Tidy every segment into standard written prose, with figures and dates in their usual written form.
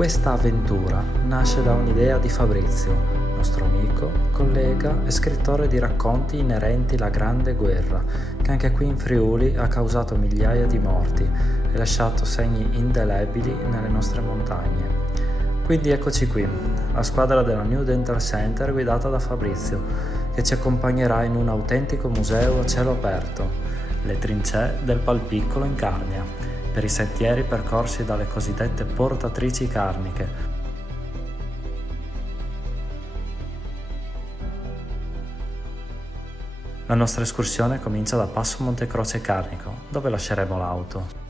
Questa avventura nasce da un'idea di Fabrizio, nostro amico, collega e scrittore di racconti inerenti alla Grande Guerra, che anche qui in Friuli ha causato migliaia di morti e lasciato segni indelebili nelle nostre montagne. Quindi eccoci qui, la squadra della New Dental Center guidata da Fabrizio, che ci accompagnerà in un autentico museo a cielo aperto, le trincee del Palpiccolo in Carnia, per i sentieri percorsi dalle cosiddette portatrici carniche. La nostra escursione comincia da Passo Montecroce Carnico, dove lasceremo l'auto.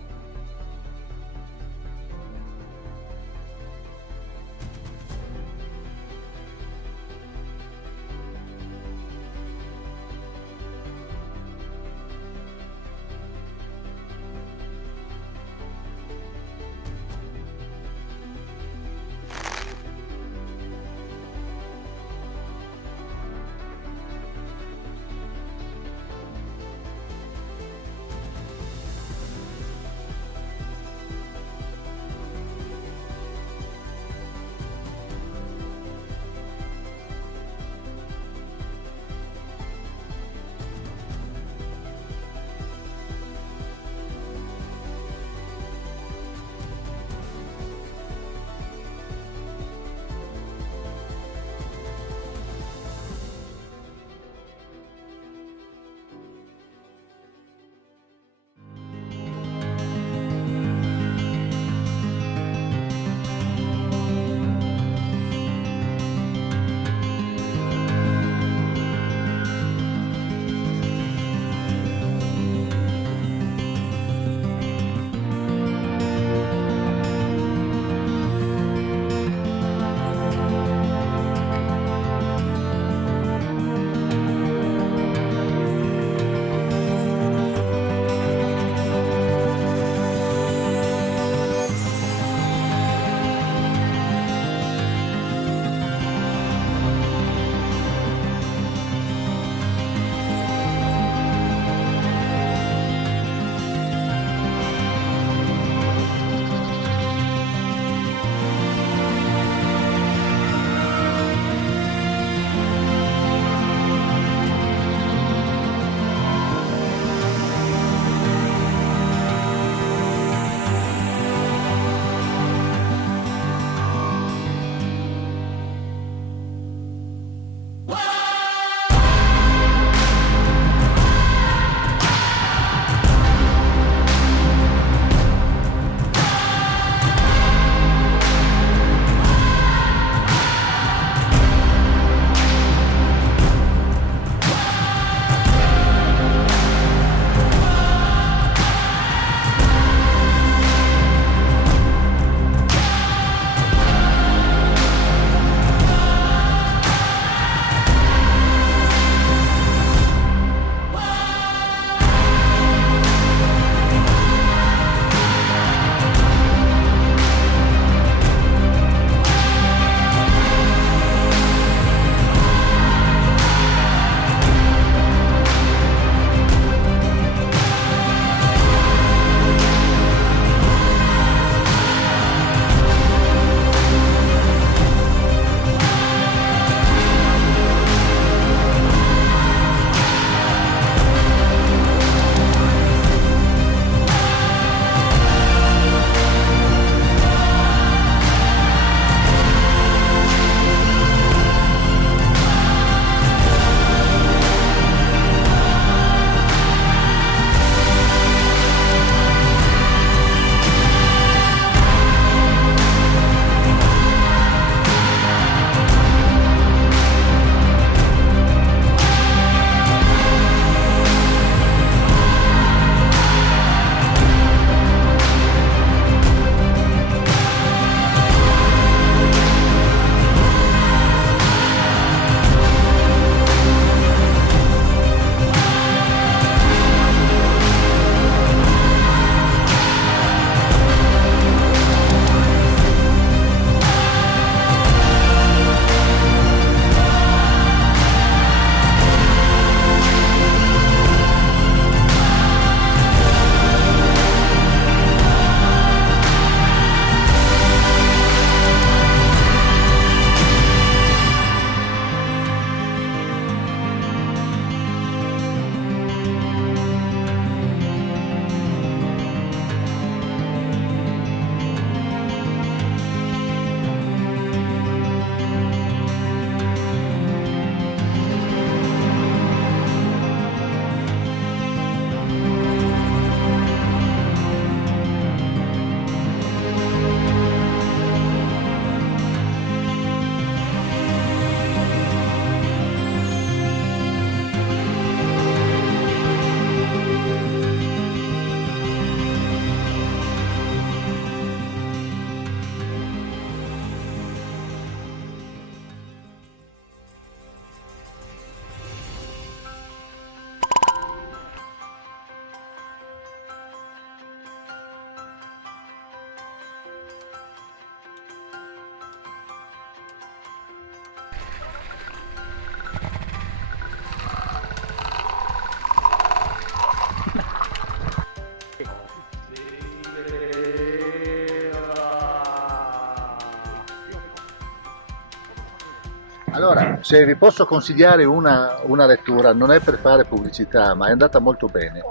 Allora, se vi posso consigliare una lettura, non è per fare pubblicità, ma è andata molto bene.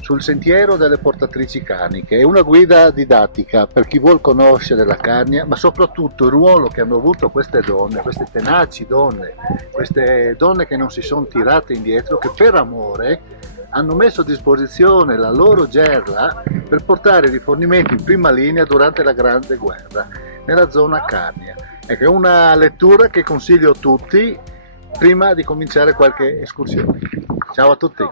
Sul sentiero delle portatrici carniche, è una guida didattica per chi vuol conoscere la Carnia, ma soprattutto il ruolo che hanno avuto queste donne, queste tenaci donne, queste donne che non si sono tirate indietro, che per amore hanno messo a disposizione la loro gerla per portare rifornimenti in prima linea durante la Grande Guerra nella zona Carnia. Ecco, è una lettura che consiglio a tutti prima di cominciare qualche escursione. Ciao a tutti!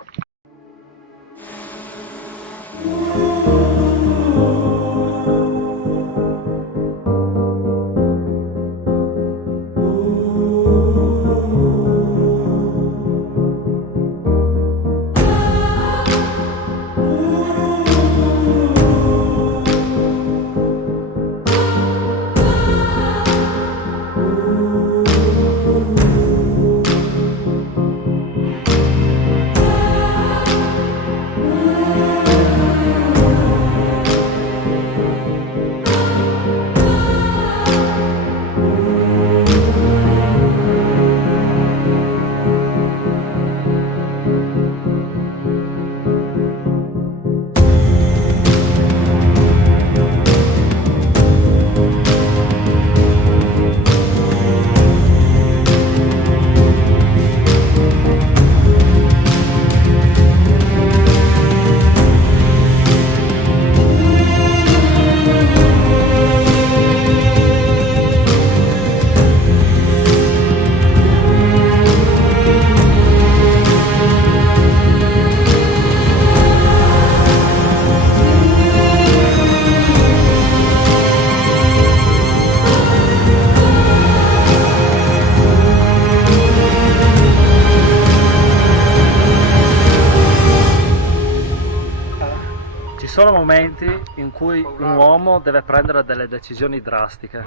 Ci sono momenti in cui un uomo deve prendere delle decisioni drastiche.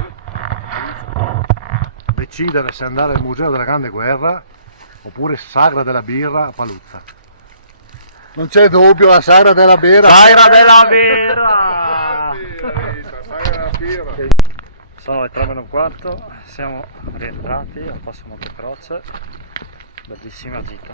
Decidere se andare al Museo della Grande Guerra oppure Sagra della Birra a Paluzza. Non c'è dubbio, la Sagra della Birra! Sagra della birra! Sono le 3:15, siamo rientrati al Passo Montecroce, bellissima gita.